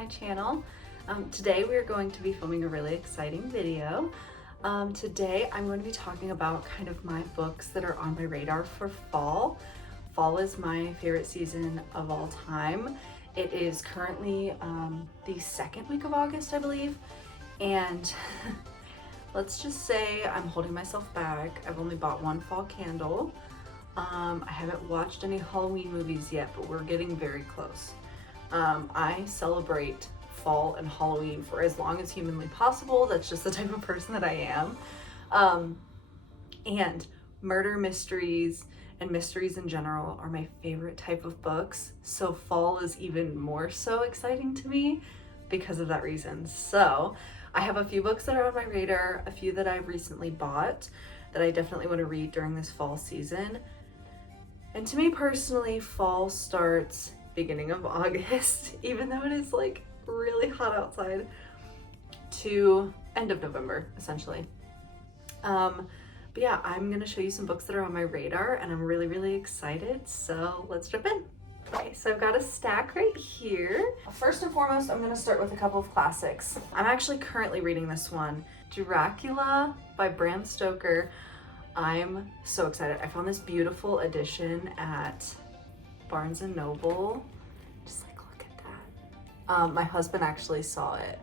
my channel. Today we are going to be filming a really exciting video. Today I'm going to be talking about kind of my books that are on my radar for fall. Fall is my favorite season of all time. It is currently the second week of August, I believe, and let's just say I'm holding myself back. I've only bought one fall candle. I haven't watched any Halloween movies yet, but we're getting very close. I celebrate fall and Halloween for as long as humanly possible. That's just the type of person that I am. And murder mysteries and mysteries in general are my favorite type of books. So fall is even more so exciting to me because of that reason. So I have a few books that are on my radar, a few that I've recently bought that I definitely want to read during this fall season. And to me personally, fall starts beginning of August, even though it is like really hot outside, to end of November, essentially. But yeah, I'm gonna show you some books that are on my radar and I'm really, really excited. So let's jump in. Okay, so I've got a stack right here. First and foremost, I'm gonna start with a couple of classics. I'm actually currently reading this one, Dracula by Bram Stoker. I'm so excited. I found this beautiful edition at Barnes & Noble. Just like, look at that. My husband actually saw it.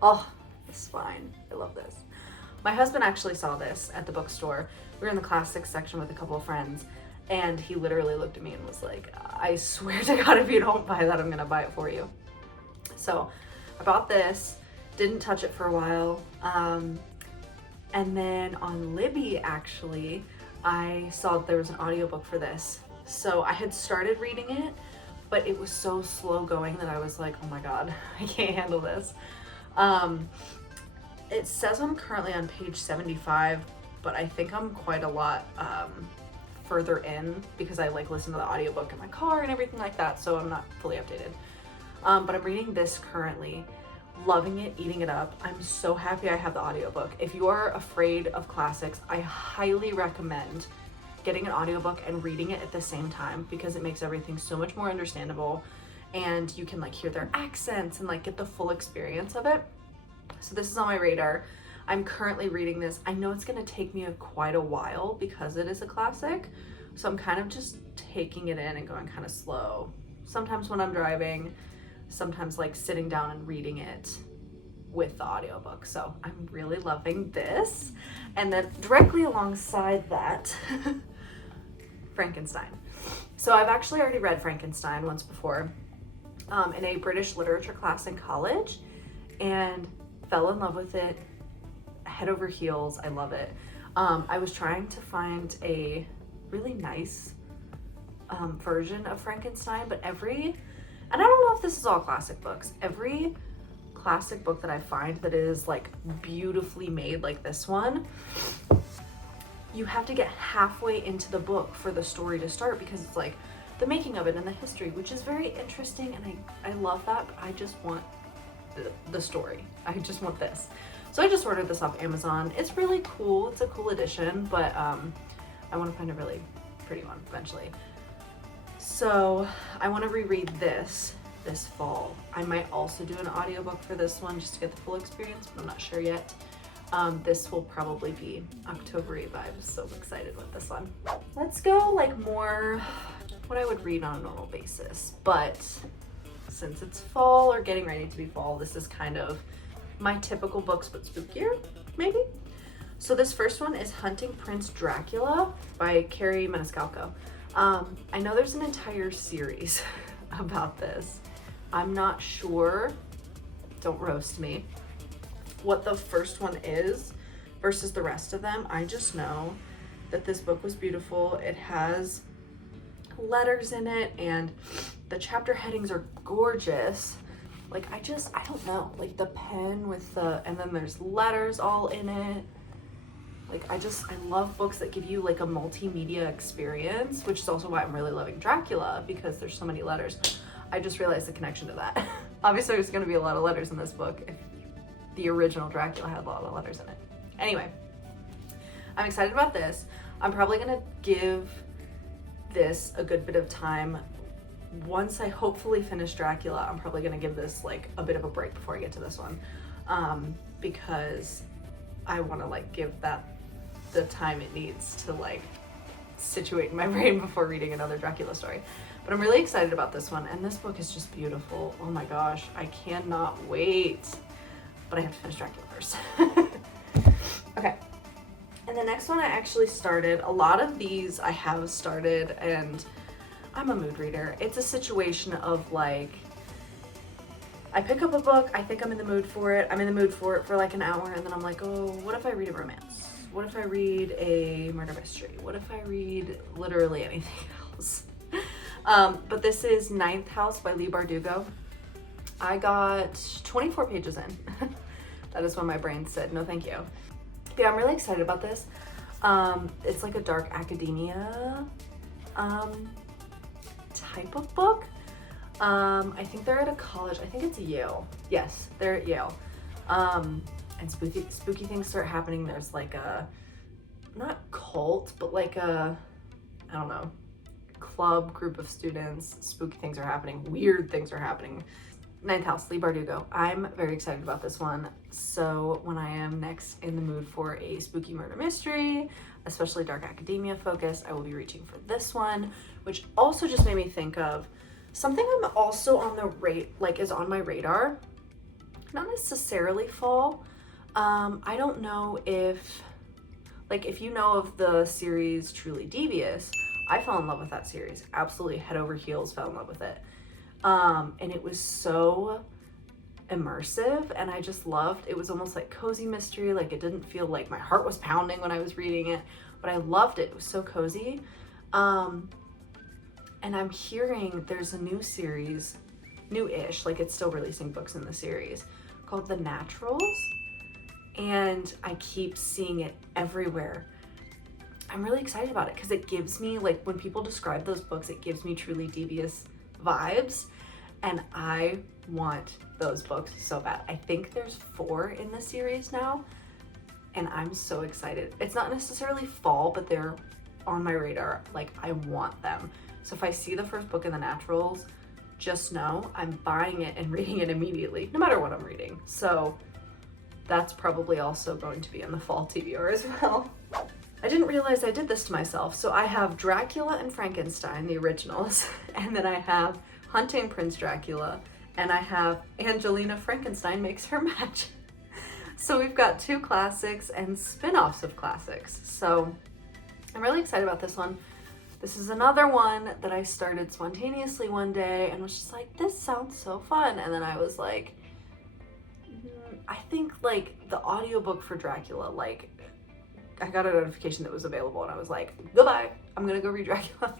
Oh, the spine. I love this. My husband actually saw this at the bookstore. We were in the classics section with a couple of friends, and he literally looked at me and was like, I swear to God, if you don't buy that, I'm gonna buy it for you. So I bought this, didn't touch it for a while. And then on Libby, actually, I saw that there was an audiobook for this. So I had started reading it, but it was so slow going that I was like, oh my God, I can't handle this. It says I'm currently on page 75, but I think I'm quite a lot further in because I like listen to the audiobook in my car and everything like that, so I'm not fully updated. But I'm reading this currently. Loving it, eating it up. I'm so happy I have the audiobook. If you are afraid of classics, I highly recommend getting an audiobook and reading it at the same time because it makes everything so much more understandable and you can like hear their accents and like get the full experience of it. So this is on my radar. I'm currently reading this. I know it's gonna take me quite a while because it is a classic. So I'm kind of just taking it in and going kind of slow. Sometimes when I'm driving, sometimes like sitting down and reading it with the audiobook. So I'm really loving this. And then directly alongside that, Frankenstein. So I've actually already read Frankenstein once before in a British literature class in college and fell in love with it head over heels. I love it. I was trying to find a really nice version of Frankenstein, but and I don't know if this is all classic books. Every classic book that I find that is like beautifully made like this one, you have to get halfway into the book for the story to start because it's like the making of it and the history, which is very interesting and I love that, but I just want the story. I just want this. So I just ordered this off Amazon. It's really cool. It's a cool edition, but I want to find a really pretty one eventually. So I want to reread this fall. I might also do an audiobook for this one just to get the full experience, but I'm not sure yet. This will probably be October-y vibes, so I'm excited with this one. Let's go like more what I would read on a normal basis, but since it's fall or getting ready to be fall, this is kind of my typical books but spookier, maybe. So this first one is Hunting Prince Dracula by Carrie Maniscalco. I know there's an entire series about this. I'm not sure, don't roast me, what the first one is versus the rest of them. I just know that this book was beautiful. It has letters in it and the chapter headings are gorgeous. Like I don't know, like the pen with and then there's letters all in it. Like I love books that give you like a multimedia experience, which is also why I'm really loving Dracula because there's so many letters. I just realized the connection to that. Obviously there's gonna be a lot of letters in this book if the original Dracula had a lot of letters in it. Anyway, I'm excited about this. I'm probably gonna give this a good bit of time once I hopefully finish Dracula, I'm probably gonna give this like a bit of a break before I get to this one, because I want to like give that the time it needs to like situate in my brain before reading another Dracula story. But I'm really excited about this one, and this book is just beautiful. Oh my gosh, I cannot wait. But I have to finish Dracula first. Okay. And the next one I actually started. A lot of these I have started, and I'm a mood reader. It's a situation of like, I pick up a book, I think I'm in the mood for it. I'm in the mood for it for like an hour, and then I'm like, oh, what if I read a romance? What if I read a murder mystery? What if I read literally anything else? But this is Ninth House by Leigh Bardugo. I got 24 pages in. That is when my brain said, no thank you. Yeah, I'm really excited about this. It's like a dark academia type of book. I think they're at a college. I think it's Yale. Yes, they're at Yale. And spooky things start happening. There's like a, not cult, but like a, I don't know, club group of students. Spooky things are happening. Weird things are happening. Ninth House, Leigh Bardugo. I'm very excited about this one. So when I am next in the mood for a spooky murder mystery, especially dark academia focused, I will be reaching for this one, which also just made me think of something I'm also on the is on my radar. Not necessarily fall. I don't know if you know of the series Truly Devious. I fell in love with that series. Absolutely head over heels fell in love with it. And it was so immersive, and I just loved it. Was almost like cozy mystery. Like, it didn't feel like my heart was pounding when I was reading it, but I loved it. It was so cozy. And I'm hearing there's a new series, new-ish, like it's still releasing books in the series, called The Naturals, and I keep seeing it everywhere. I'm really excited about it because it gives me, like, when people describe those books, it gives me Truly Devious vibes, and I want those books so bad. I think there's 4 in the series now, and I'm so excited. It's not necessarily fall, but they're on my radar. Like, I want them. So if I see the first book in The Naturals, just know I'm buying it and reading it immediately, no matter what I'm reading. So that's probably also going to be in the fall TBR as well. I didn't realize I did this to myself. So I have Dracula and Frankenstein, the originals, and then I have Hunting Prince Dracula, and I have Angelina Frankenstein Makes Her Match. So we've got 2 classics and spin-offs of classics. So I'm really excited about this one. This is another one that I started spontaneously one day and was just like, this sounds so fun. And then I was like, I think like the audiobook for Dracula, like, I got a notification that it was available, and I was like, goodbye, I'm gonna go read Dracula.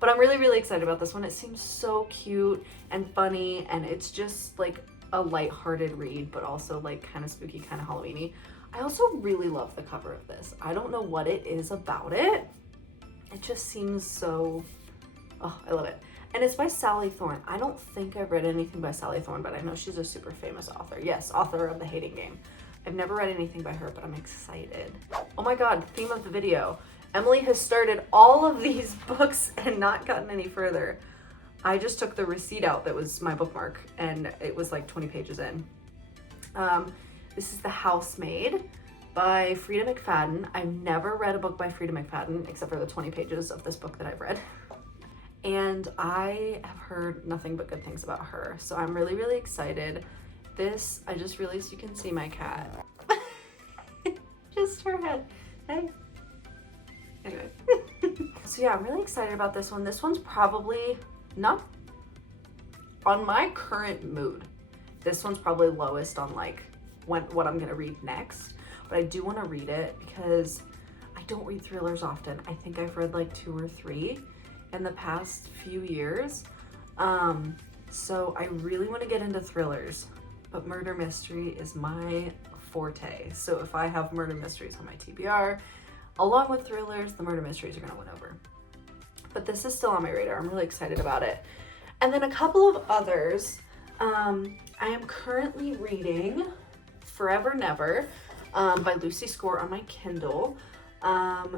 But I'm really, really excited about this one. It seems so cute and funny, and it's just like a lighthearted read, but also like kind of spooky, kind of Halloween-y. I also really love the cover of this. I don't know what it is about it. It just seems so, oh, I love it. And it's by Sally Thorne. I don't think I've read anything by Sally Thorne, but I know she's a super famous author. Yes, author of The Hating Game. I've never read anything by her, but I'm excited. Oh my God, theme of the video. Emily has started all of these books and not gotten any further. I just took the receipt out that was my bookmark, and it was like 20 pages in. This is The Housemaid by Frida McFadden. I've never read a book by Frida McFadden except for the 20 pages of this book that I've read. And I have heard nothing but good things about her. So I'm really, really excited. This, I just realized you can see my cat. Just her head. Hey. Anyway. So yeah, I'm really excited about this one. This one's probably not on my current mood. This one's probably lowest on like what I'm gonna read next. But I do want to read it because I don't read thrillers often. I think I've read like 2 or 3 in the past few years. So I really want to get into thrillers, but murder mystery is my forte. So if I have murder mysteries on my TBR, along with thrillers, the murder mysteries are gonna win over. But this is still on my radar. I'm really excited about it. And then a couple of others. I am currently reading Forever Never by Lucy Score on my Kindle.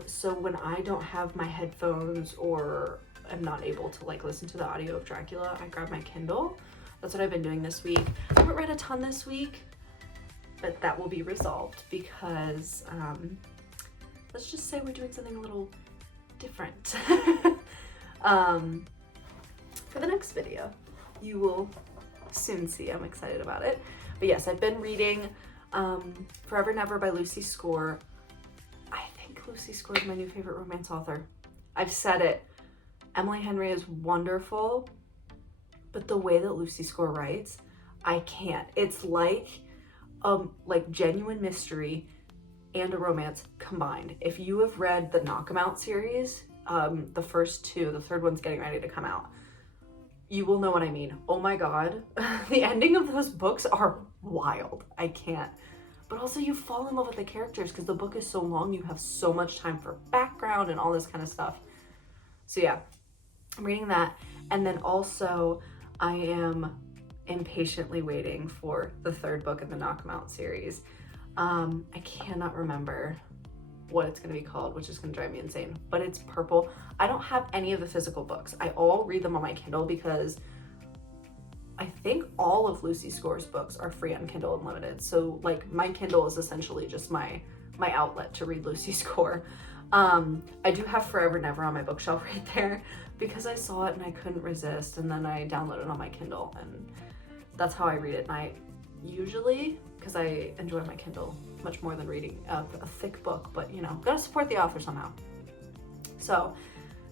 So when I don't have my headphones or am not able to like listen to the audio of Dracula, I grab my Kindle. That's what I've been doing this week. I haven't read a ton this week, but that will be resolved because let's just say we're doing something a little different. For the next video, you will soon see. I'm excited about it. But yes, I've been reading Forever Never by Lucy Score. I think Lucy Score is my new favorite romance author. I've said it. Emily Henry is wonderful, but the way that Lucy Score writes, I can't. It's like genuine mystery and a romance combined. If you have read the Knock 'Em Out series, the first two, the third one's getting ready to come out, you will know what I mean. Oh my God. The ending of those books are wild. I can't. But also you fall in love with the characters because the book is so long. You have so much time for background and all this kind of stuff. So yeah, I'm reading that. And then also I am impatiently waiting for the third book in the Knock 'Em Out series. I cannot remember what it's going to be called, which is going to drive me insane, but it's purple. I don't have any of the physical books. I all read them on my Kindle because I think all of Lucy Score's books are free on Kindle Unlimited. So like my Kindle is essentially just my outlet to read Lucy Score. I do have Forever Never on my bookshelf right there because I saw it and I couldn't resist, and then I downloaded it on my Kindle, and that's how I read at night usually, because I enjoy my Kindle much more than reading a thick book, but you know, gotta support the author somehow. So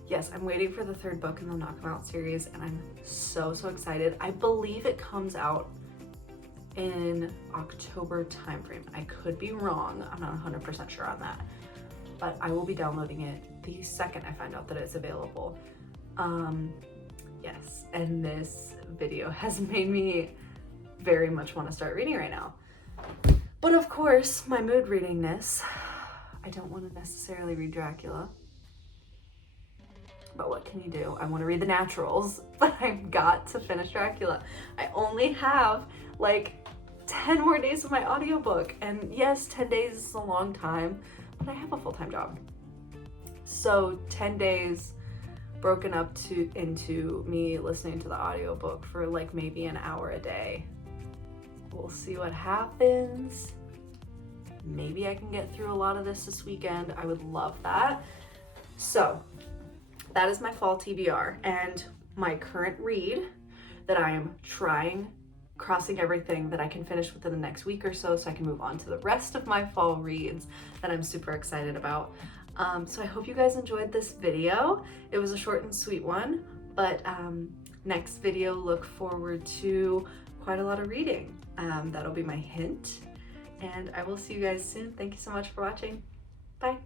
yes, I'm waiting for the third book in the Knock 'Em Out series, and I'm so excited. I believe it comes out in October timeframe. I could be wrong. I'm not 100% sure on that, but I will be downloading it the second I find out that it's available. Yes, and this video has made me very much want to start reading right now. But of course, my mood readingness, I don't want to necessarily read Dracula. But what can you do? I want to read the naturals, but I've got to finish Dracula. I only have like 10 more days of my audiobook. And yes, 10 days is a long time, but I have a full-time job. So 10 days broken up into me listening to the audiobook for like maybe an hour a day. We'll see what happens. Maybe I can get through a lot of this weekend. I would love that. So that is my fall TBR, and my current read that I am crossing everything that I can finish within the next week or so I can move on to the rest of my fall reads that I'm super excited about. So I hope you guys enjoyed this video. It was a short and sweet one, but next video, look forward to quite a lot of reading. That'll be my hint, and I will see you guys soon. Thank you so much for watching. Bye.